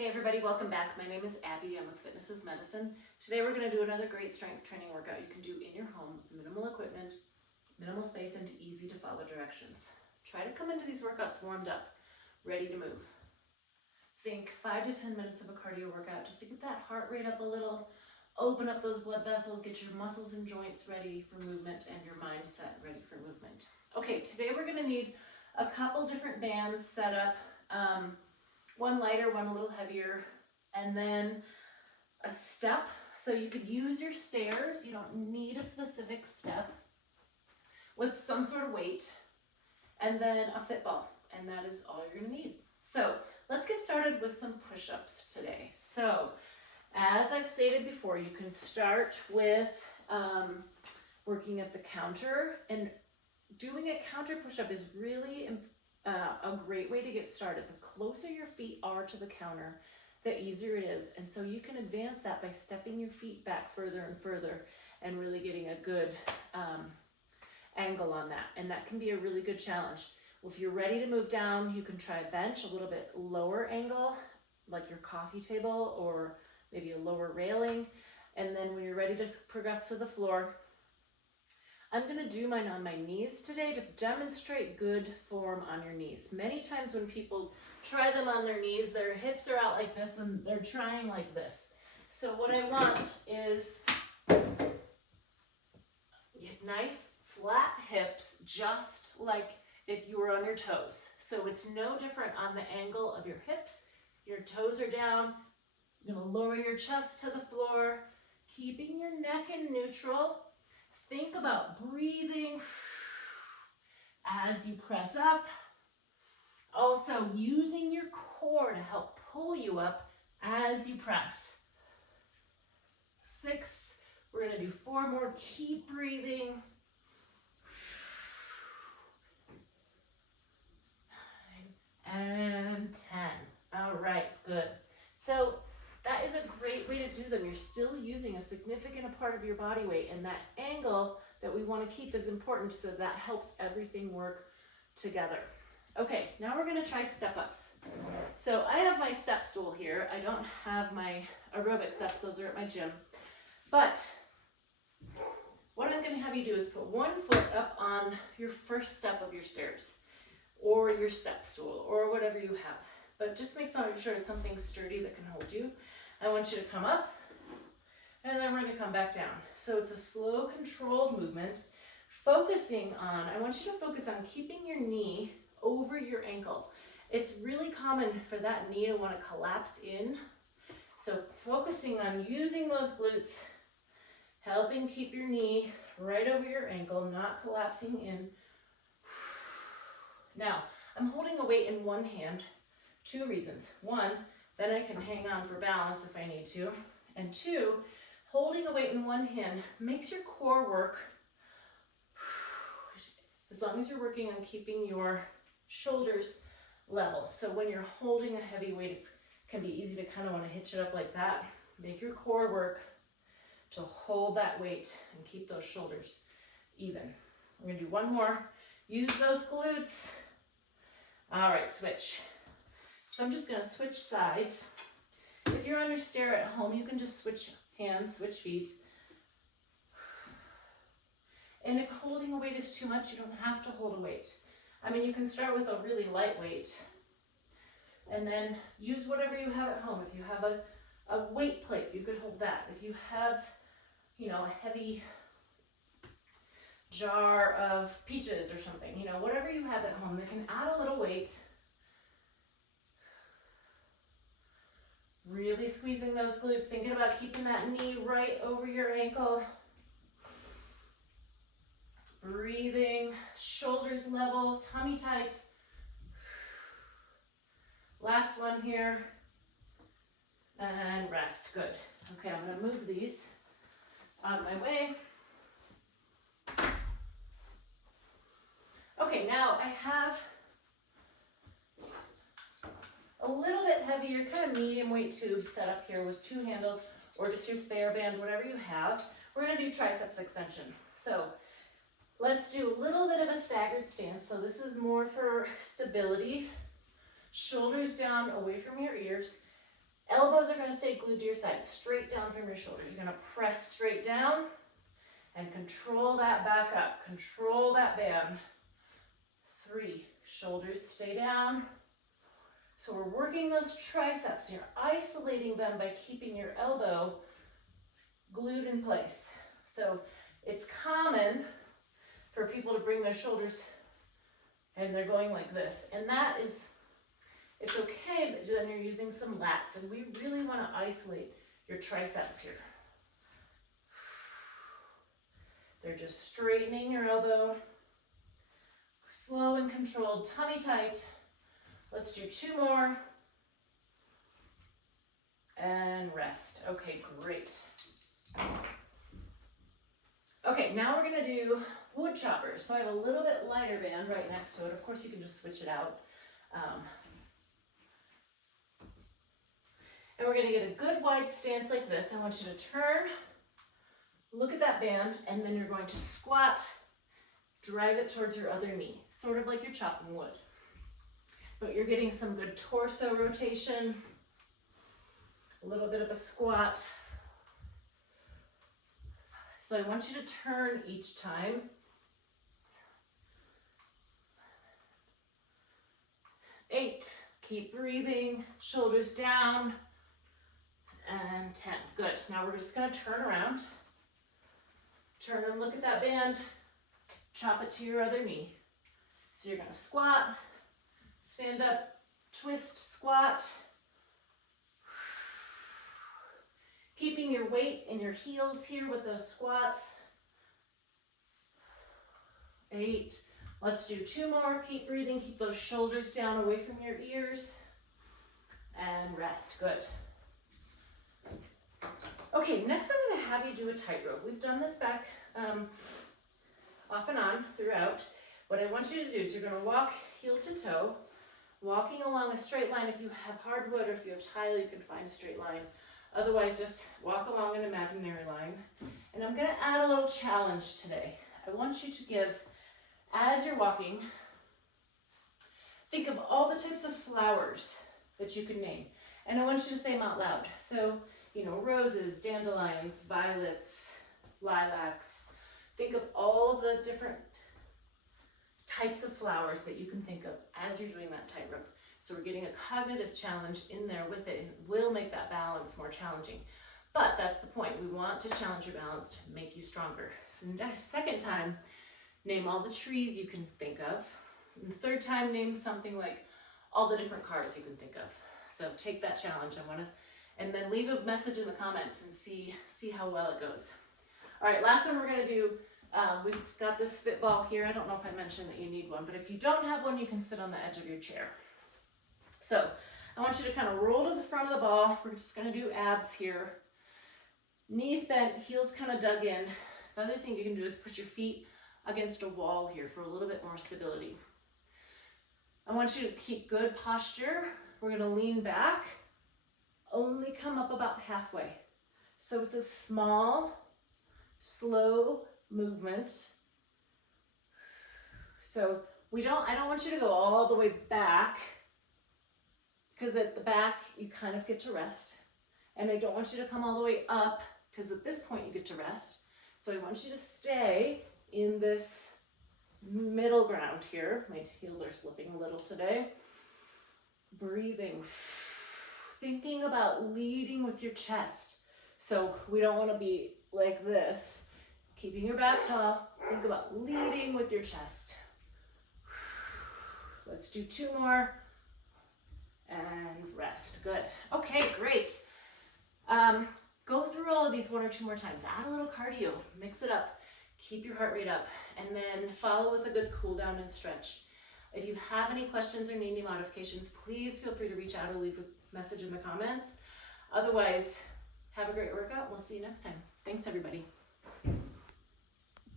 Hey everybody, welcome back. My name is Abby. I'm with Fitness is Medicine. Today we're going to do another great strength training workout you can do in your home with minimal equipment, minimal space, and easy to follow directions. Try to come into these workouts warmed up, ready to move. Think 5 to 10 minutes of a cardio workout just to get that heart rate up a little, open up those blood vessels, get your muscles and joints ready for movement and your mindset ready for movement. Okay, today we're going to need a couple different bands set up. One lighter, one a little heavier, and then a step. So you could use your stairs. You don't need a specific step with some sort of weight, and then a fit ball, and that is all you're gonna need. So let's get started with some push-ups today. So as I've stated before, you can start with working at the counter, and doing a counter push-up is really a great way to get started. The closer your feet are to the counter, the easier it is. And so you can advance that by stepping your feet back further and further and really getting a good angle on that. And that can be a really good challenge. Well, if you're ready to move down, you can try a bench, a little bit lower angle, like your coffee table or maybe a lower railing. And then when you're ready to progress to the floor, I'm going to do mine on my knees today to demonstrate good form on your knees. Many times when people try them on their knees, their hips are out like this and they're trying like this. So what I want is nice flat hips, just like if you were on your toes. So it's no different on the angle of your hips. Your toes are down. You're going to lower your chest to the floor, keeping your neck in neutral. Think about breathing as you press up. Also using your core to help pull you up as you press. 6, we're going to do 4 more. Keep breathing. 9 and 10. All right, good. So that is a great way to do them. You're still using a significant part of your body weight, and that angle that we want to keep is important, so that helps everything work together. Okay, now we're going to try step-ups. So I have my step stool here. I don't have my aerobic steps. Those are at my gym. But what I'm going to have you do is put one foot up on your first step of your stairs or your step stool or whatever you have. But just make sure it's something sturdy that can hold you. I want you to come up, and then we're going to come back down. So it's a slow, controlled movement. I want you to focus on keeping your knee over your ankle. It's really common for that knee to want to collapse in. So focusing on using those glutes, helping keep your knee right over your ankle, not collapsing in. Now, I'm holding a weight in one hand. 2 reasons. 1, then I can hang on for balance if I need to. And 2, holding a weight in one hand makes your core work as long as you're working on keeping your shoulders level. So when you're holding a heavy weight, it can be easy to kind of want to hitch it up like that. Make your core work to hold that weight and keep those shoulders even. We're going to do 1 more. Use those glutes. All right, switch. So I'm just going to switch sides. If you're on your stair at home, you can just switch hands, switch feet. And if holding a weight is too much, you don't have to hold a weight. I mean, you can start with a really light weight and then use whatever you have at home. If you have a weight plate, you could hold that. If you have, a heavy jar of peaches or something, whatever you have at home that can add a little weight. Really squeezing those glutes, thinking about keeping that knee right over your ankle. Breathing, shoulders level, tummy tight. Last one here. And rest, good. Okay, I'm gonna move these out of my way. Okay, now I have a little bit heavier, kind of medium weight tube set up here with 2 handles or just your TheraBand, whatever you have. We're going to do triceps extension. So let's do a little bit of a staggered stance. So this is more for stability. Shoulders down away from your ears. Elbows are gonna stay glued to your side, straight down from your shoulders. You're gonna press straight down and control that back up. Control that band. 3, shoulders stay down. So we're working those triceps. You're isolating them by keeping your elbow glued in place. So it's common for people to bring their shoulders and they're going like this. And that is, it's okay, but then you're using some lats, and we really want to isolate your triceps here. They're just straightening your elbow. Slow and controlled, tummy tight. Let's do 2 more. And rest. Okay, great. Okay, now we're gonna do wood choppers. So I have a little bit lighter band right next to it. Of course, you can just switch it out. And we're gonna get a good wide stance like this. I want you to turn, look at that band, and then you're going to squat, drive it towards your other knee, sort of like you're chopping wood. But you're getting some good torso rotation, a little bit of a squat. So I want you to turn each time. 8, keep breathing, shoulders down, and 10, good. Now we're just gonna turn around. Turn and look at that band, chop it to your other knee. So you're gonna squat, stand up, twist, squat. Keeping your weight in your heels here with those squats. 8, let's do 2 more, keep breathing, keep those shoulders down away from your ears, and rest, good. Okay, next I'm gonna have you do a tightrope. We've done this back off and on throughout. What I want you to do is you're gonna walk heel to toe, walking along a straight line. If you have hardwood or if you have tile, you can find a straight line. Otherwise, just walk along an imaginary line. And I'm gonna add a little challenge today. I want you to give, as you're walking, think of all the types of flowers that you can name. And I want you to say them out loud. So, you know, roses, dandelions, violets, lilacs. Think of all of the different types of flowers that you can think of as you're doing that tightrope. So we're getting a cognitive challenge in there with it, and it will make that balance more challenging. But that's the point. We want to challenge your balance to make you stronger. So second time, name all the trees you can think of. And the third time, name something like all the different cars you can think of. So take that challenge. And then leave a message in the comments and see how well it goes. All right, last one we're gonna do, we've got this fit ball here. I don't know if I mentioned that you need one, but if you don't have one, you can sit on the edge of your chair. So I want you to kind of roll to the front of the ball. We're just gonna do abs here. Knees bent, heels kind of dug in. The other thing you can do is put your feet against a wall here for a little bit more stability. I want you to keep good posture. We're gonna lean back, only come up about halfway. So it's a small, slow movement. So I don't want you to go all the way back, because at the back you kind of get to rest. And I don't want you to come all the way up, because at this point you get to rest. So I want you to stay in this middle ground here. My heels are slipping a little today. Breathing, thinking about leading with your chest. So we don't want to be like this. Keeping your back tall, think about leading with your chest. Let's do 2 more. And rest, good. Okay, great. Go through all of these 1 or 2 more times. Add a little cardio, mix it up. Keep your heart rate up, and then follow with a good cool down and stretch. If you have any questions or need any modifications, please feel free to reach out or leave a message in the comments. Otherwise, have a great workout. We'll see you next time. Thanks, everybody.